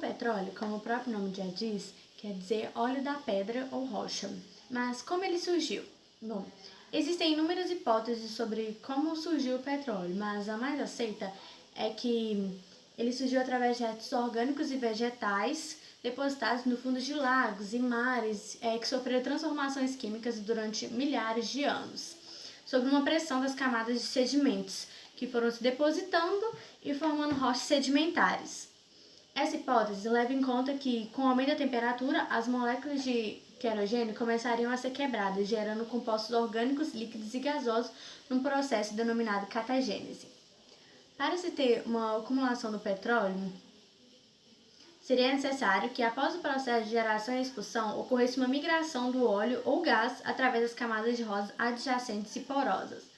petróleo, como o próprio nome já diz, quer dizer óleo da pedra ou rocha. Mas como ele surgiu? Bom, existem inúmeras hipóteses sobre como surgiu o petróleo, mas a mais aceita é que ele surgiu através de restos orgânicos e vegetais depositados no fundo de lagos e mares que sofreram transformações químicas durante milhares de anos, sob uma pressão das camadas de sedimentos, que foram se depositando e formando rochas sedimentares. Essa hipótese leva em conta que, com o aumento da temperatura, as moléculas de querogênio começariam a ser quebradas, gerando compostos orgânicos, líquidos e gasosos num processo denominado catagênese. Para se ter uma acumulação do petróleo, seria necessário que, após o processo de geração e expulsão, ocorresse uma migração do óleo ou gás através das camadas de rochas adjacentes e porosas,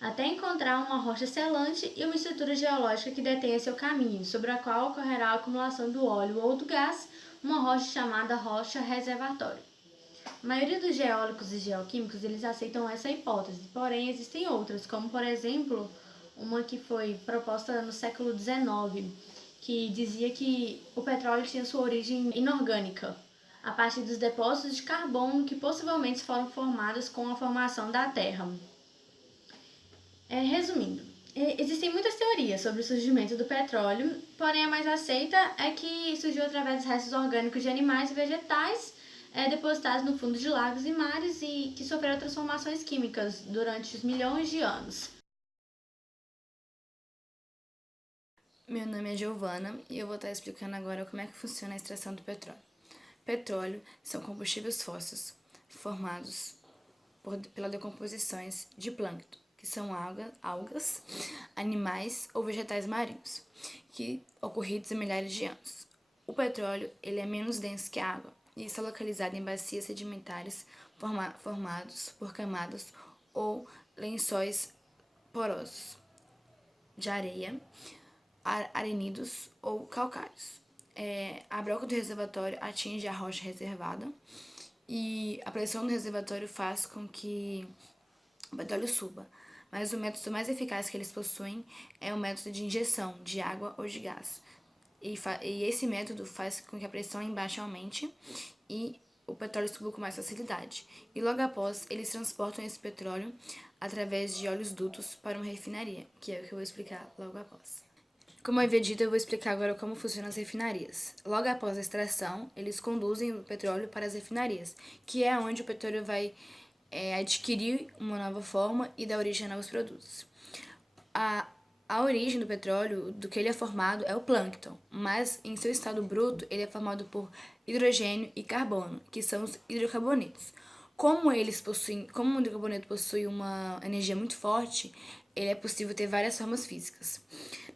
até encontrar uma rocha selante e uma estrutura geológica que detenha seu caminho, sobre a qual ocorrerá a acumulação do óleo ou do gás, uma rocha chamada rocha reservatório. A maioria dos geólogos e geoquímicos eles aceitam essa hipótese, porém existem outras, como por exemplo, uma que foi proposta no século XIX, que dizia que o petróleo tinha sua origem inorgânica, a partir dos depósitos de carbono que possivelmente foram formados com a formação da Terra. Resumindo, existem muitas teorias sobre o surgimento do petróleo, porém a mais aceita é que surgiu através dos restos orgânicos de animais e vegetais depositados no fundo de lagos e mares e que sofreram transformações químicas durante os milhões de anos. Meu nome é Giovana e eu vou estar explicando agora como é que funciona a extração do petróleo. Petróleo são combustíveis fósseis formados pela decomposições de plâncton, que são algas, animais ou vegetais marinhos, que ocorridos há milhares de anos. O petróleo ele é menos denso que a água e está localizado em bacias sedimentares formados por camadas ou lençóis porosos de areia, arenídeos ou calcários. A broca do reservatório atinge a rocha reservada e a pressão do reservatório faz com que o petróleo suba, mas o método mais eficaz que eles possuem é o método de injeção de água ou de gás. E esse método faz com que a pressão embaixo aumente e o petróleo suba com mais facilidade. E logo após, eles transportam esse petróleo através de oleodutos para uma refinaria, que é o que eu vou explicar logo após. Como eu havia dito, eu vou explicar agora como funcionam as refinarias. Logo após a extração, eles conduzem o petróleo para as refinarias, que é onde o petróleo vai adquirir uma nova forma e dar origem a novos produtos. A origem do petróleo, do que ele é formado, é o plâncton, mas em seu estado bruto ele é formado por hidrogênio e carbono, que são os hidrocarbonetos. Como o hidrocarboneto possui uma energia muito forte, ele é possível ter várias formas físicas.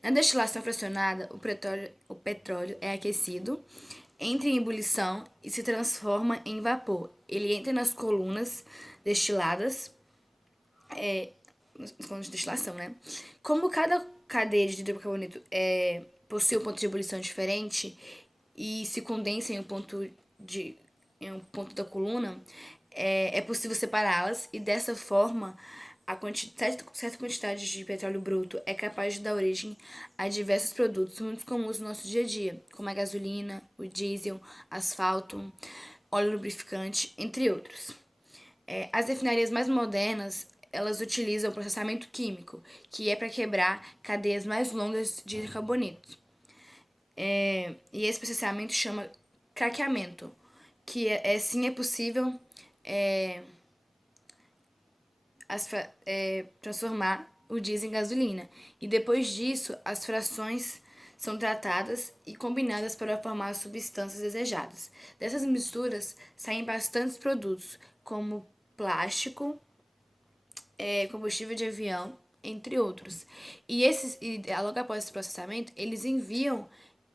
Na destilação fracionada, o petróleo é aquecido, entra em ebulição e se transforma em vapor. Ele entra nas colunas destiladas, nas colunas de destilação, né? Como cada cadeia de hidrocarboneto possui um ponto de ebulição diferente e se condensa em um ponto da coluna, é possível separá-las e dessa forma certa quantidade de petróleo bruto é capaz de dar origem a diversos produtos muito comuns no nosso dia a dia, como a gasolina, o diesel, asfalto, óleo lubrificante, entre outros. As refinarias mais modernas, elas utilizam o processamento químico, que é para quebrar cadeias mais longas de carbonetos. E esse processamento chama craqueamento, que sim é possível transformar o diesel em gasolina. E depois disso, as frações são tratadas e combinadas para formar as substâncias desejadas. Dessas misturas saem bastantes produtos, como plástico, combustível de avião, entre outros. E logo após esse processamento, eles enviam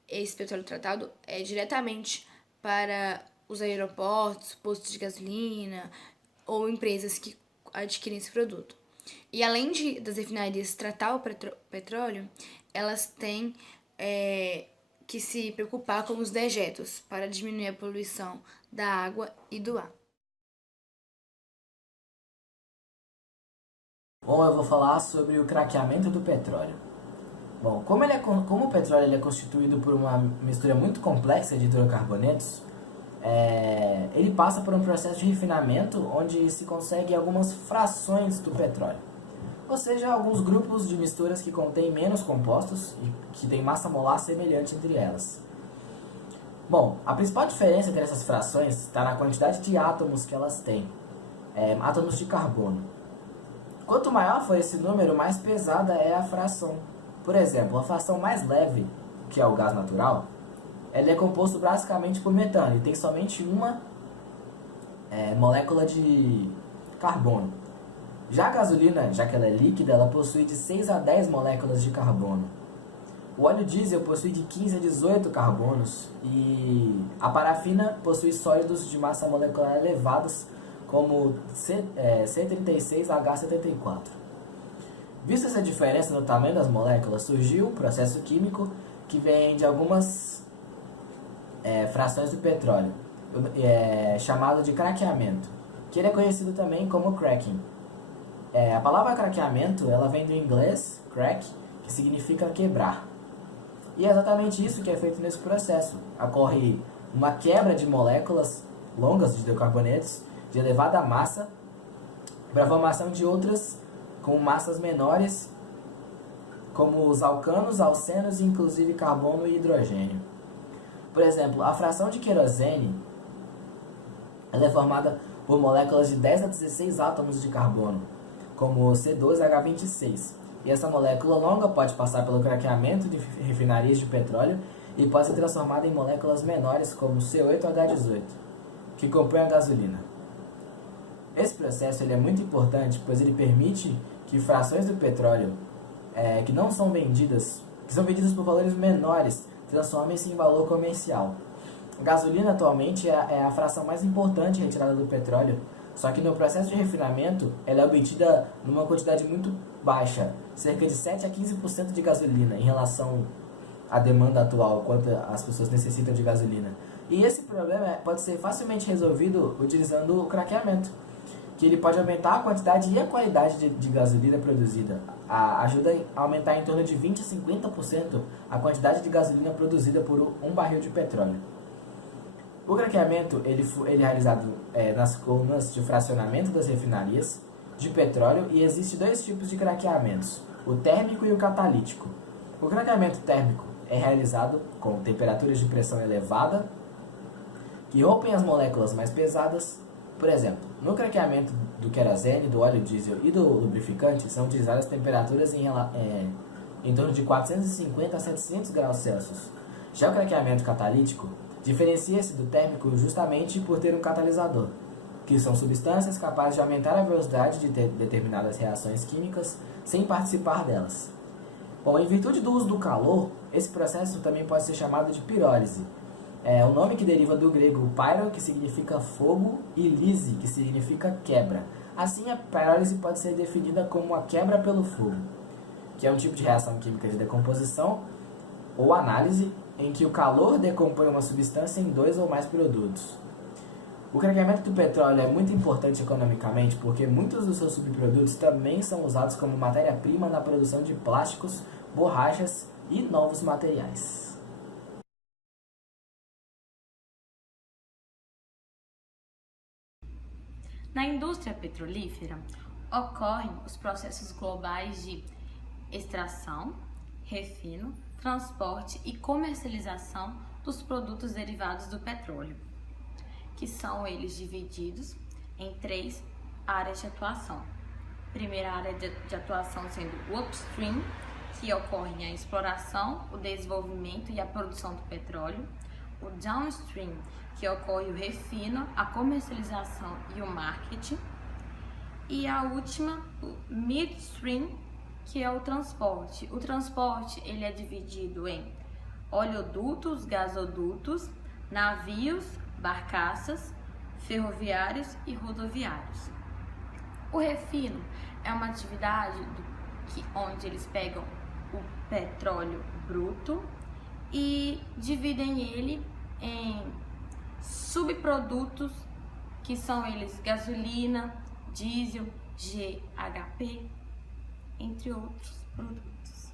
esse petróleo tratado diretamente para os aeroportos, postos de gasolina ou empresas que adquirem esse produto. E além das refinarias tratar o petróleo, elas têm que se preocupar com os dejetos para diminuir a poluição da água e do ar. Bom, eu vou falar sobre o craqueamento do petróleo. Bom, como o petróleo ele é constituído por uma mistura muito complexa de hidrocarbonetos, ele passa por um processo de refinamento onde se consegue algumas frações do petróleo. Ou seja, alguns grupos de misturas que contêm menos compostos e que têm massa molar semelhante entre elas. Bom, a principal diferença entre essas frações está na quantidade de átomos que elas têm, átomos de carbono. Quanto maior for esse número, mais pesada é a fração. Por exemplo, a fração mais leve, que é o gás natural, ele é composto basicamente por metano e tem somente uma molécula de carbono. Já a gasolina, já que ela é líquida, ela possui de 6 a 10 moléculas de carbono. O óleo diesel possui de 15 a 18 carbonos e a parafina possui sólidos de massa molecular elevados como C36H74. Vista essa diferença no tamanho das moléculas, surgiu o processo químico que vem de algumas frações do petróleo, chamado de craqueamento, que ele é conhecido também como cracking. A palavra craqueamento ela vem do inglês crack, que significa quebrar. E é exatamente isso que é feito nesse processo. Ocorre uma quebra de moléculas longas de hidrocarbonetos de elevada massa para a formação de outras com massas menores, como os alcanos, alcenos e inclusive carbono e hidrogênio. Por exemplo, a fração de querosene ela é formada por moléculas de 10 a 16 átomos de carbono, como o C2H26. E essa molécula longa pode passar pelo craqueamento de refinarias de petróleo e pode ser transformada em moléculas menores, como o C8H18, que compõem a gasolina. Esse processo ele é muito importante, pois ele permite que frações do petróleo que são vendidas por valores menores, transformem-se em valor comercial. A gasolina atualmente é a fração mais importante retirada do petróleo, só que no processo de refinamento ela é obtida numa quantidade muito baixa, cerca de 7 a 15% de gasolina em relação à demanda atual, quanto as pessoas necessitam de gasolina. E esse problema pode ser facilmente resolvido utilizando o craqueamento, que ele pode aumentar a quantidade e a qualidade de gasolina produzida. Ajuda a aumentar em torno de 20 a 50% a quantidade de gasolina produzida por um barril de petróleo. O craqueamento ele é realizado nas colunas de fracionamento das refinarias de petróleo e existem dois tipos de craqueamentos, o térmico e o catalítico. O craqueamento térmico é realizado com temperaturas de pressão elevada que rompem as moléculas mais pesadas. Por exemplo, no craqueamento do querosene, do óleo diesel e do lubrificante são utilizadas temperaturas em torno de 450 a 700 graus Celsius. Já o craqueamento catalítico diferencia-se do térmico justamente por ter um catalisador, que são substâncias capazes de aumentar a velocidade de determinadas reações químicas sem participar delas. Bom, em virtude do uso do calor, esse processo também pode ser chamado de pirólise. É um nome que deriva do grego pyro, que significa fogo, e lise, que significa quebra. Assim, a pirólise pode ser definida como a quebra pelo fogo, que é um tipo de reação química de decomposição ou análise em que o calor decompõe uma substância em dois ou mais produtos. O craqueamento do petróleo é muito importante economicamente porque muitos dos seus subprodutos também são usados como matéria-prima na produção de plásticos, borrachas e novos materiais. Na indústria petrolífera, ocorrem os processos globais de extração, refino, transporte e comercialização dos produtos derivados do petróleo, que são eles divididos em 3 áreas de atuação. Primeira área de atuação sendo o upstream, que ocorre a exploração, o desenvolvimento e a produção do petróleo. O downstream, que ocorre o refino, a comercialização e o marketing. E a última, o midstream, que é o transporte. O transporte ele é dividido em oleodutos, gasodutos, navios, barcaças, ferroviários e rodoviários. O refino é uma atividade onde eles pegam o petróleo bruto e dividem ele em subprodutos, que são eles gasolina, diesel, GHP, entre outros produtos.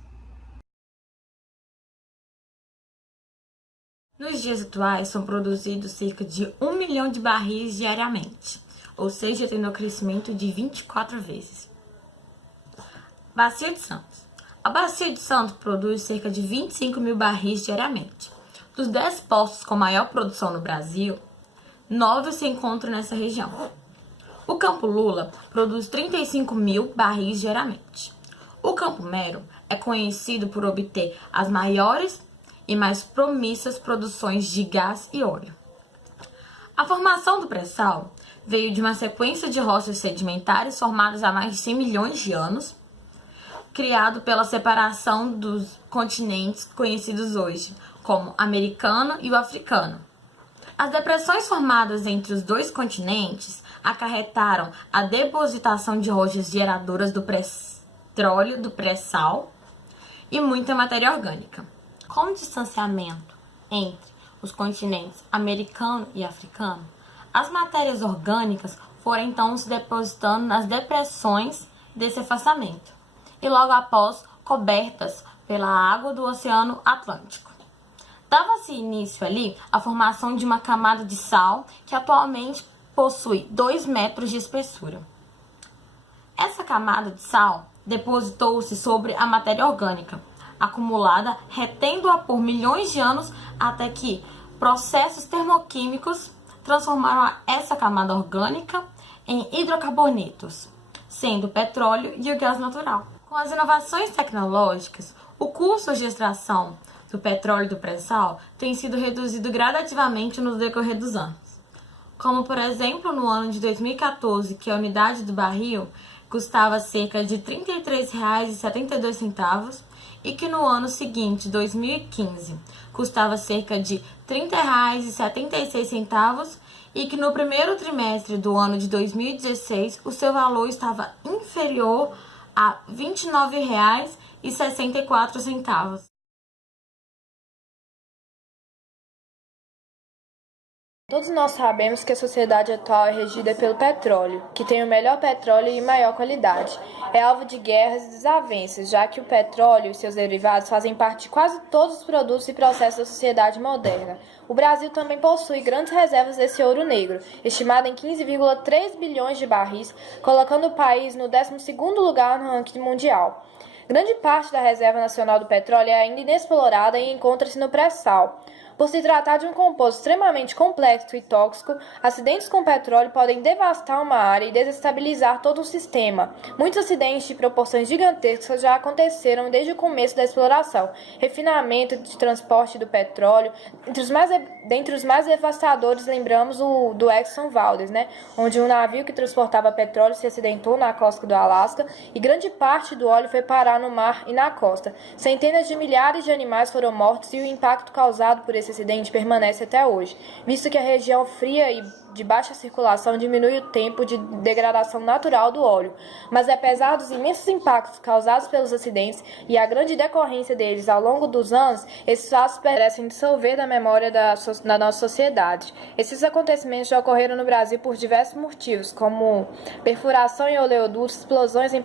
Nos dias atuais, são produzidos cerca de 1 milhão de barris diariamente, ou seja, tendo um crescimento de 24 vezes. Bacia de Santos. A Bacia de Santos produz cerca de 25 mil barris diariamente. Dos 10 postos com maior produção no Brasil, 9 se encontram nessa região. O Campo Lula produz 35 mil barris diariamente. O Campo Mero é conhecido por obter as maiores e mais promissas produções de gás e óleo. A formação do pré-sal veio de uma sequência de rochas sedimentares formadas há mais de 100 milhões de anos, criado pela separação dos continentes conhecidos hoje como americano e o africano. As depressões formadas entre os dois continentes acarretaram a depositação de rochas geradoras do petróleo, do pré-sal e muita matéria orgânica. Com o distanciamento entre os continentes americano e africano, as matérias orgânicas foram então se depositando nas depressões desse afastamento e logo após cobertas pela água do Oceano Atlântico. Dava-se início ali a formação de uma camada de sal que atualmente possui 2 metros de espessura. Essa camada de sal depositou-se sobre a matéria orgânica, acumulada, retendo-a por milhões de anos até que processos termoquímicos transformaram essa camada orgânica em hidrocarbonetos, sendo o petróleo e o gás natural. Com as inovações tecnológicas, o custo de extração do petróleo e do pré-sal tem sido reduzido gradativamente no decorrer dos anos. Como, por exemplo, no ano de 2014, que a unidade do barril custava cerca de R$ 33,72 e que no ano seguinte, 2015, custava cerca de R$ 30,76 e que no primeiro trimestre do ano de 2016 o seu valor estava inferior a R$ 29,64. Todos nós sabemos que a sociedade atual é regida pelo petróleo, que tem o melhor petróleo e maior qualidade. É alvo de guerras e desavenças, já que o petróleo e seus derivados fazem parte de quase todos os produtos e processos da sociedade moderna. O Brasil também possui grandes reservas desse ouro negro, estimado em 15,3 bilhões de barris, colocando o país no 12º lugar no ranking mundial. Grande parte da reserva nacional do petróleo é ainda inexplorada e encontra-se no pré-sal. Por se tratar de um composto extremamente complexo e tóxico, acidentes com petróleo podem devastar uma área e desestabilizar todo um sistema. Muitos acidentes de proporções gigantescas já aconteceram desde o começo da exploração. Refinamento de transporte do petróleo, dentre os mais devastadores, lembramos o do Exxon Valdez, onde um navio que transportava petróleo se acidentou na costa do Alasca e grande parte do óleo foi parar no mar e na costa. Centenas de milhares de animais foram mortos e o impacto causado por esse acidente permanece até hoje, visto que a região fria e de baixa circulação diminui o tempo de degradação natural do óleo. Mas apesar dos imensos impactos causados pelos acidentes e a grande decorrência deles ao longo dos anos, esses fatos parecem dissolver da memória da nossa sociedade. Esses acontecimentos já ocorreram no Brasil por diversos motivos, como perfuração em oleodutos, explosões em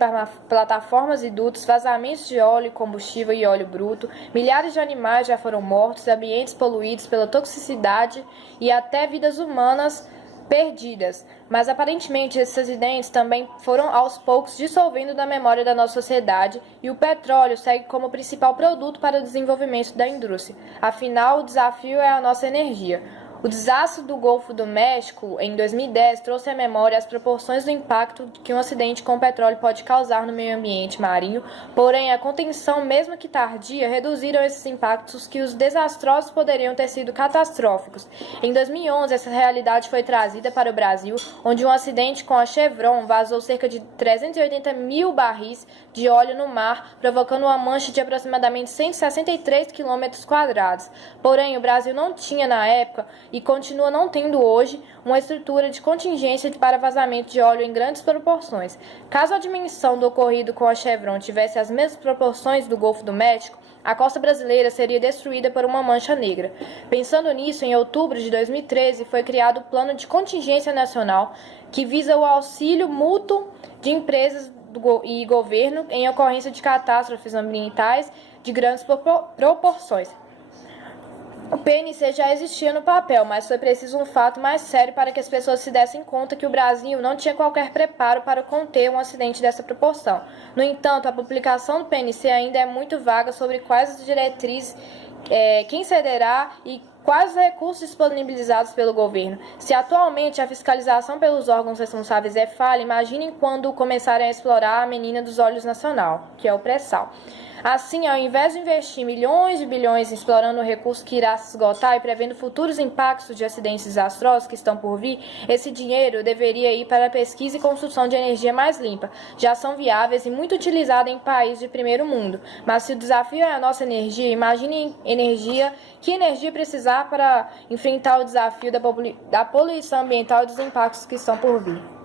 plataformas e dutos, vazamentos de óleo, combustível e óleo bruto, milhares de animais já foram mortos, ambientes poluídos pela toxicidade e até vidas humanas perdidas, mas aparentemente esses acidentes também foram aos poucos dissolvendo da memória da nossa sociedade e o petróleo segue como principal produto para o desenvolvimento da indústria. Afinal, o desafio é a nossa energia. O desastre do Golfo do México, em 2010, trouxe à memória as proporções do impacto que um acidente com petróleo pode causar no meio ambiente marinho, porém a contenção, mesmo que tardia, reduziram esses impactos que os desastrosos poderiam ter sido catastróficos. Em 2011, essa realidade foi trazida para o Brasil, onde um acidente com a Chevron vazou cerca de 380 mil barris de óleo no mar, provocando uma mancha de aproximadamente 163 km². Porém, o Brasil não tinha, na época, e continua não tendo hoje, uma estrutura de contingência para vazamento de óleo em grandes proporções. Caso a dimensão do ocorrido com a Chevron tivesse as mesmas proporções do Golfo do México, a costa brasileira seria destruída por uma mancha negra. Pensando nisso, em outubro de 2013 foi criado o Plano de Contingência Nacional, que visa o auxílio mútuo de empresas e governo em ocorrência de catástrofes ambientais de grandes proporções. O PNC já existia no papel, mas foi preciso um fato mais sério para que as pessoas se dessem conta que o Brasil não tinha qualquer preparo para conter um acidente dessa proporção. No entanto, a publicação do PNC ainda é muito vaga sobre quais as diretrizes, quem cederá e quais os recursos disponibilizados pelo governo. Se atualmente a fiscalização pelos órgãos responsáveis é falha, imaginem quando começarem a explorar a menina dos olhos nacional, que é o pré-sal. Assim, ao invés de investir milhões de bilhões explorando o recurso que irá se esgotar e prevendo futuros impactos de acidentes desastrosos que estão por vir, esse dinheiro deveria ir para a pesquisa e construção de energia mais limpa. Já são viáveis e muito utilizadas em países de primeiro mundo. Mas se o desafio é a nossa energia, imagine que energia precisar para enfrentar o desafio da poluição ambiental e dos impactos que estão por vir.